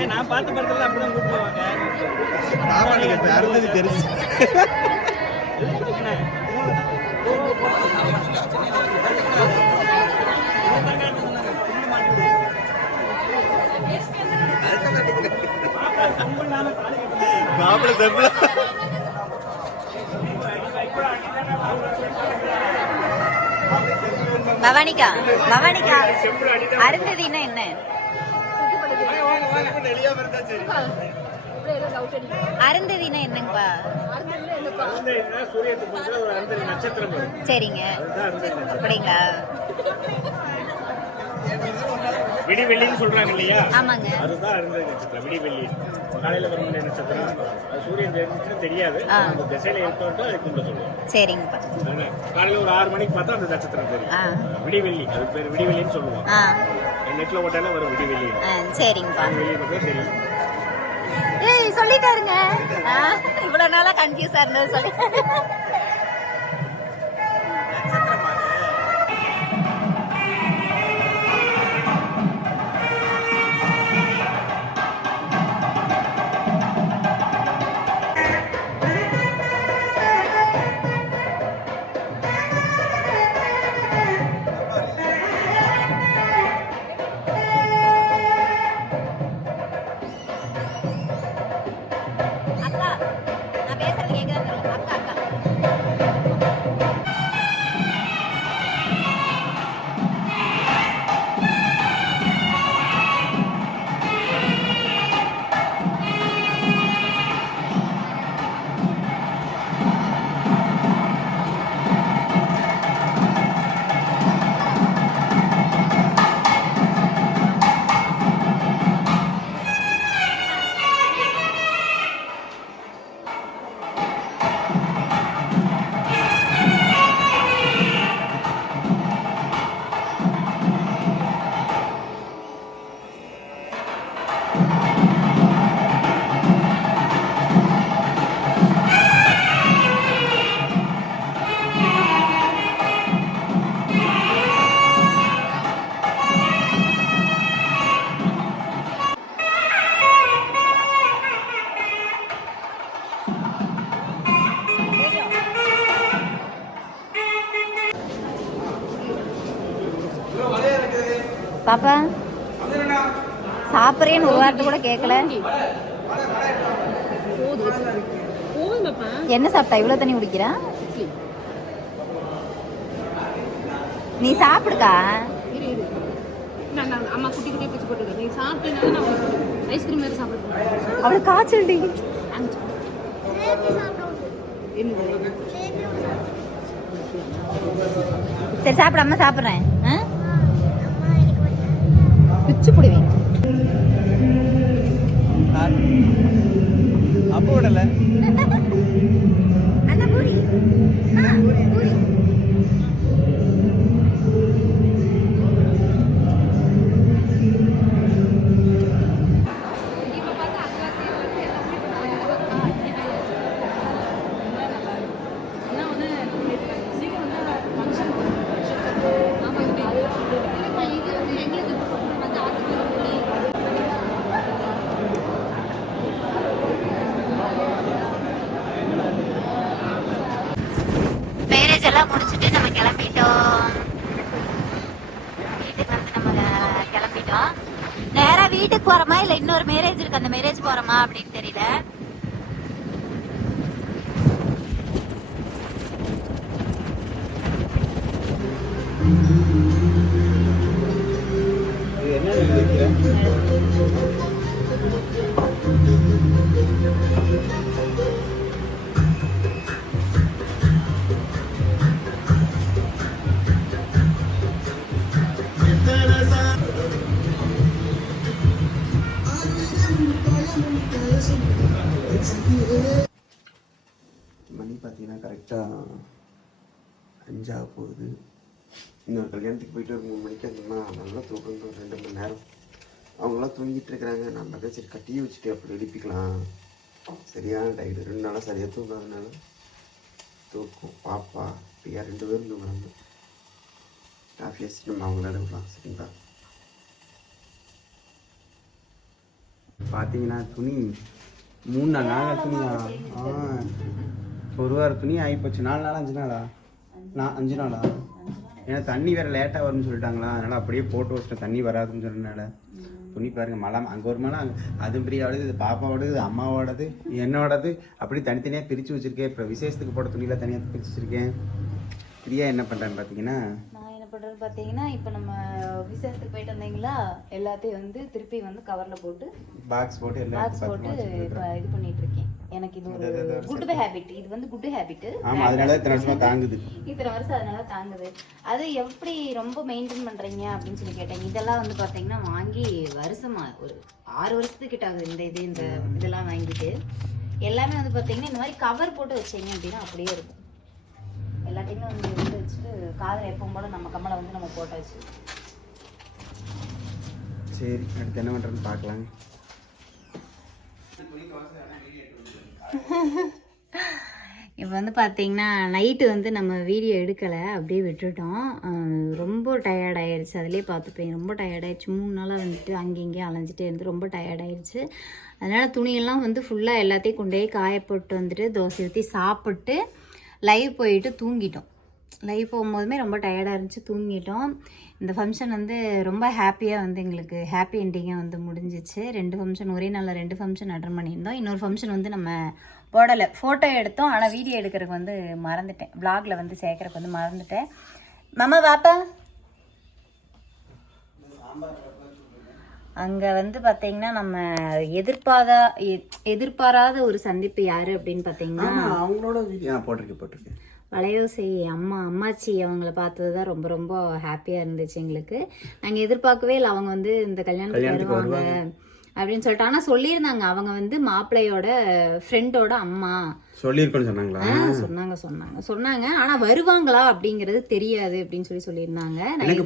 ஏன் நான் பார்த்த படத்துல அப்படிதான் கூப்பிடுவாங்க. சாப்பாடு அருந்ததி தெரிஞ்சு. மாப்பிள்ள செம்பிள. பவானிகா பவானிகா அருந்ததின்னா என்ன? அருந்ததினா என்னங்கப்பா. சரிங்க. அப்படிங்களா? விடிவெள்ளின்னு சொல்றாங்க இல்லையா? ஆமாங்க. அதுதான் அருந்ததி நட்சத்திரம் விடிவெள்ளி. காலையில வரும் நட்சத்திரம்? அது சூரியன் தெரிஞ்சுச்சுன்னா தெரியாது. அந்த திசையில இருக்கட்டும் அது கும்பிட சொல்லுவோம். சரிங்கப்பா. காலையில ஒரு ஆறு மணிக்கு பார்த்தா அந்த நட்சத்திரம். தெரியும். விடிவெள்ளி அது பேர் விடிவெள்ளின்னு சொல்லுவோம். நெட்ல ஓட்டாலே வரும் விடிவெள்ளி ஆ சரிங்கப்பா. விடிவெள்ளி மட்டும் தெரியும் ஏய் சொல்லிட்டாருங்க. இவ்வளவு நாளா கன்ஃபியூஸா இருந்தது சொல்லி. பாப்பா. சாப்பிட்றேன்னு ஒரு வார்த்தை கூட கேட்கல என்ன சாப்பிட்டா? இவ்வளோ தண்ணி குடிக்கிறா? நீ சாப்பிடுக்கா? அம்மா குட்டி ஐஸ்கிரீம் அவளுக்கு காய்ச்சல் டி சரி சாப்பிடாம அம்மா சாப்பிட்றேன். ஆ பிச்சு பிடிவேன் அப்போ விடல அண்ணா பூரி ஆ பூரி மேரேஜ் எல்லாம் முடிச்சுட்டு நம்ம கிளம்பிட்டோம் வீட்டுக்கு வந்து நம்ம கிளம்பிட்டோம் நேரா வீட்டுக்கு போறோமா இல்ல இன்னொரு மேரேஜ் இருக்கு? அந்த மேரேஜ் போறோமா அப்படின்னு தெரியல. என்ன அஞ்சாக போகுது இன்னொரு கல்யாணத்துக்கு போயிட்டு ஒரு மூணு மணிக்கு அந்தம்மா நல்லா தூக்கம் ஒரு ரெண்டு மணி நேரம். அவங்களாம் தூங்கிட்டு இருக்கிறாங்க. நம்ம தான் சரி கட்டி வச்சுட்டு அப்படி எழுப்பிக்கலாம். சரியான டைடு ரெண்டு நாளாக சரியாக தூங்காதனால தூக்கம். பாப்பா பிரியா ரெண்டு பேரும் தூங்குறாங்க. காஃபி வச்சுட்டு நம்ம அவங்கள விடலாம் சரிங்களா? பார்த்தீங்கன்னா துணி மூணு நாலு நாளாக துணியா? ஆ. ஒரு வாரம் துணி ஆகிப்போச்சு. நாலு நாள் அஞ்சு நாளா? நான் அஞ்சு நாளா? ஏன்னா தண்ணி வேற லேட்டாக வரும்னு சொல்லிட்டாங்களா? அதனால அப்படியே போட்டு வச்சிட்டேன். தண்ணி வராதுன்னு சொன்னனால. துணி பாருங்க மழை அங்கே ஒரு மழை அங்கே அது பிரியாவோடது இது பாப்பாவோடது இது அம்மாவோடது என்னோடது. அப்படி தனித்தனியாக பிரித்து வச்சிருக்கேன். இப்போ விசேஷத்துக்கு போட துணியில் தனியாக பிரித்து வச்சிருக்கேன். பிரியா என்ன பண்ணுறான்னு பார்த்தீங்கன்னா நான் என்ன பண்றது பாத்தீங்கன்னா இப்ப நம்ம விசேஷத்துக்கு போயிட்டு வந்தீங்களா? எல்லாத்தையும் வந்து திருப்பி வந்து கவர்ல போட்டு பாக்ஸ் போட்டு பாக்ஸ் போட்டு இது பண்ணிட்டு இருக்கேன். எனக்கு இது ஒரு குட் ஹேபிட் இது வந்து குட் ஹேபிட் ஆமாம் அதனால இத்தனை வருஷமா தாங்குது. இத்தனை வருஷம் அதனால தாங்குது. அது எப்படி ரொம்ப மெயின்டைன் பண்றீங்க அப்படின்னு சொல்லி கேட்டேன். இதெல்லாம் வந்து பாத்தீங்கன்னா வாங்கி வருஷமா ஒரு ஆறு வருஷத்துக்கிட்ட ஆகுது இந்த இது இந்த இதெல்லாம் வாங்கிட்டு. எல்லாமே வந்து பாத்தீங்கன்னா இந்த மாதிரி கவர் போட்டு வச்சீங்க அப்படின்னா அப்படியே இருக்கும். எல்லாத்தையுமே வந்து எடுத்து வச்சுட்டு காதல் எப்பவும் போல நம்ம கம்மலை வந்து நம்ம போட்டாச்சு. சரி அடுத்து என்ன பண்ணுறேன்னு பார்க்கலாங்க. இப்போ வந்து பார்த்தீங்கன்னா நைட்டு வந்து நம்ம வீடியோ எடுக்கலை அப்படியே விட்டுட்டோம். ரொம்ப டயர்ட் ஆயிடுச்சு அதிலே பார்த்துப்பேன் ரொம்ப டயர்ட் ஆயிடுச்சு மூணு நாளாக வந்துட்டு அங்கே இங்கேயும் அலைஞ்சிட்டே இருந்து ரொம்ப டயர்ட் ஆயிடுச்சு அதனால் துணியெல்லாம் வந்து ஃபுல்லாக எல்லாத்தையும் கொண்டு போய் காய வந்துட்டு தோசை ஊற்றி சாப்பிட்டு லைவ் போயிட்டு தூங்கிட்டோம். லைவ் போகும்போதுமே ரொம்ப டயர்டாக இருந்துச்சு. தூங்கிட்டோம். இந்த ஃபங்க்ஷன் வந்து ரொம்ப ஹாப்பியாக வந்து எங்களுக்கு ஹாப்பி என்டிங்காக வந்து முடிஞ்சிச்சு. ரெண்டு ஃபங்க்ஷன் ஒரே நாளில் ரெண்டு ஃபங்க்ஷன் அட்டன் பண்ணியிருந்தோம். இன்னொரு ஃபங்க்ஷன் வந்து நம்ம போடலை. ஃபோட்டோ எடுத்தோம். ஆனால் வீடியோ எடுக்கிறதுக்கு வந்து மறந்துட்டேன். வ்ளாகில் வந்து சேர்க்கறதுக்கு வந்து மறந்துட்டேன். மாமா பாப்பா அங்கே வந்து பார்த்தீங்கன்னா நம்ம எதிர்பாரா எதிர்பாராத ஒரு சந்திப்பு யாரு அப்படின்னு பார்த்தீங்கன்னா அவங்களோட வீடியோ போட்டிருக்கேன் போட்டிருக்கேன் வளையோசை அம்மா அம்மாச்சி அவங்கள பார்த்தது தான் ரொம்ப ரொம்ப ஹாப்பியாக இருந்துச்சு எங்களுக்கு. நாங்கள் எதிர்பார்க்கவே இல்லை அவங்க வந்து இந்த கல்யாணத்துக்கு வருவாங்க அப்படின்னு சொல்லிட்டு. ஆனால் சொல்லியிருந்தாங்க அவங்க வந்து மாப்பிள்ளையோட ஃப்ரெண்டோட அம்மா. சொல்லியிருக்கோன்னு சொன்னாங்களா? சொன்னாங்க சொன்னாங்க. சொன்னாங்க. ஆனா வருவாங்களா அப்படிங்கறது தெரியாது அப்படின்னு சொல்லி சொல்லியிருந்தாங்க. எனக்கு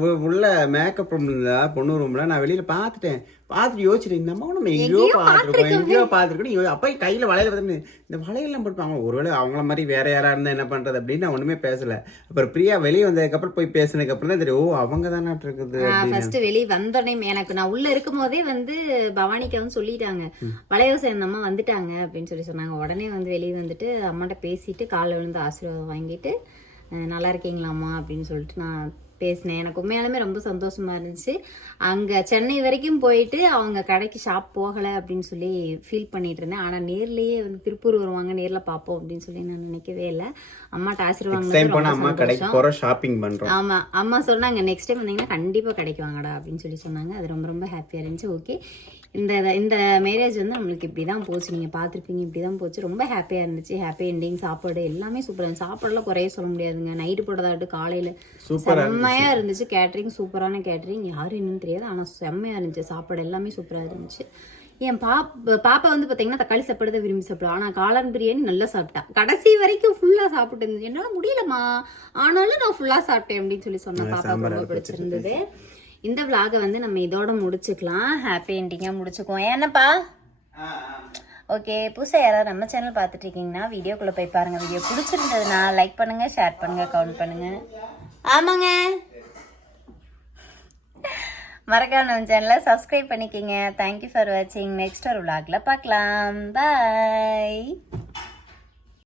உ- உள்ள மேக்கப் ரூம் இருந்தா பொண்ணு ரூம்ல நான் வெளியில பார்த்துட்டேன். பார்த்துட்டு யோசிச்சிட்டேன் இந்த அம்மா நம்ம எங்கேயோ பார்த்துருக்கோம் எங்கேயோ பார்த்துருக்கோம் அப்பா கையில வளையல் பார்த்து இந்த வளையல்லாம் போட்டுப்பாங்க ஒருவேளை அவங்கள மாதிரி வேற யாரா இருந்தா என்ன பண்றது அப்படின்னு நான் ஒண்ணுமே பேசல. அப்புறம் பிரியா வெளியே வந்ததுக்கு அப்புறம் போய் பேசினதுக்கு அப்புறம் தான் தெரியும் ஓ அவங்க தானே இருக்குது ஃபர்ஸ்ட் வெளியே வந்தோடனே எனக்கு நான் உள்ள இருக்கும் போதே வந்து பவானிக்கு வந்து சொல்லிட்டாங்க வளையோசை அந்த அம்மா வந்துட்டாங்க அப்படின்னு சொல்லி சொன்னாங்க. உடனே வந்து வெளியே வந்துட்டு அம்மாட்ட பேசிட்டு காலை விழுந்து ஆசீர்வாதம் வாங்கிட்டு நல்லா இருக்கீங்களாம்மா? அப்படின்னு சொல்லிட்டு நான் பேசினேன். எனக்கு உண்மையாலுமே ரொம்ப சந்தோஷமா இருந்துச்சு. அங்க சென்னை வரைக்கும் போயிட்டு அவங்க கடைக்கு ஷாப் போகலை அப்படின்னு சொல்லி ஃபீல் பண்ணிட்டு இருந்தேன். ஆனா நேர்லயே வந்து திருப்பூர் வருவாங்க நேர்ல பார்ப்போம் அப்படின்னு சொல்லி நான் நினைக்கவே இல்லை. அம்மாட்ட. போறோம் ஷாப்பிங் பண்றோம். ஆமா அம்மா சொன்னாங்க நெக்ஸ்ட் டைம் வந்தீங்கன்னா கண்டிப்பா கிடைக்கு வாங்கடா அப்படின்னு சொல்லி சொன்னாங்க. அது ரொம்ப ரொம்ப ஹாப்பியா இருந்துச்சு. ஓகே இந்த இந்த மேரேஜ் வந்து நம்மளுக்கு இப்படி தான் போச்சு. நீங்க பார்த்துருப்பீங்க இப்படி தான் போச்சு. ரொம்ப ஹாப்பியா இருந்துச்சு. ஹாப்பி எண்டிங் சாப்பாடு எல்லாமே சூப்பரா இருந்துச்சு. சாப்பாடுலாம் குறைய சொல்ல முடியாதுங்க. நைட்டு போட்டதாட்டு காலையில சூப்பரா செம்மையா இருந்துச்சு. கேட்டரிங் சூப்பரான கேட்டரிங் யாரு என்னன்னு தெரியாது. ஆனா செம்மையா இருந்துச்சு. சாப்பாடு எல்லாமே சூப்பரா இருந்துச்சு. என் பாப் பாப்பா வந்து பாத்தீங்கன்னா தக்காளி சாப்பாடு தான் விரும்பி சாப்பிடுவா. ஆனா காளான் பிரியாணி நல்லா சாப்பிட்டா. கடைசி வரைக்கும் ஃபுல்லா சாப்பிட்டு இருந்துச்சு. என்னால முடியலம்மா. ஆனாலும் நான் ஃபுல்லா சாப்பிட்டேன் அப்படின்னு சொல்லி சொன்னா பாப்பாவுக்கு ரொம்ப பிடிச்சிருந்தது. இந்த விலாகை வந்து நம்ம இதோட முடிச்சுக்கலாம். ஹாப்பி எண்டிங்கா முடிச்சுக்குவோம். ஏன்னப்பா? ஓகே புதுசாக யாராவது நம்ம சேனல் பார்த்துட்டு இருக்கீங்கன்னா வீடியோக்குள்ளே போய் பாருங்க. வீடியோ பிடிச்சிருந்ததுன்னா லைக் பண்ணுங்க ஷேர் பண்ணுங்க கமெண்ட் பண்ணுங்க. ஆமாங்க. மறக்காம நம்ம சேனலை சப்ஸ்கிரைப் பண்ணிக்கிங்க. தேங்க்யூ ஃபார் வாட்சிங் நெக்ஸ்ட் ஒரு vlogல பார்க்கலாம். பாய்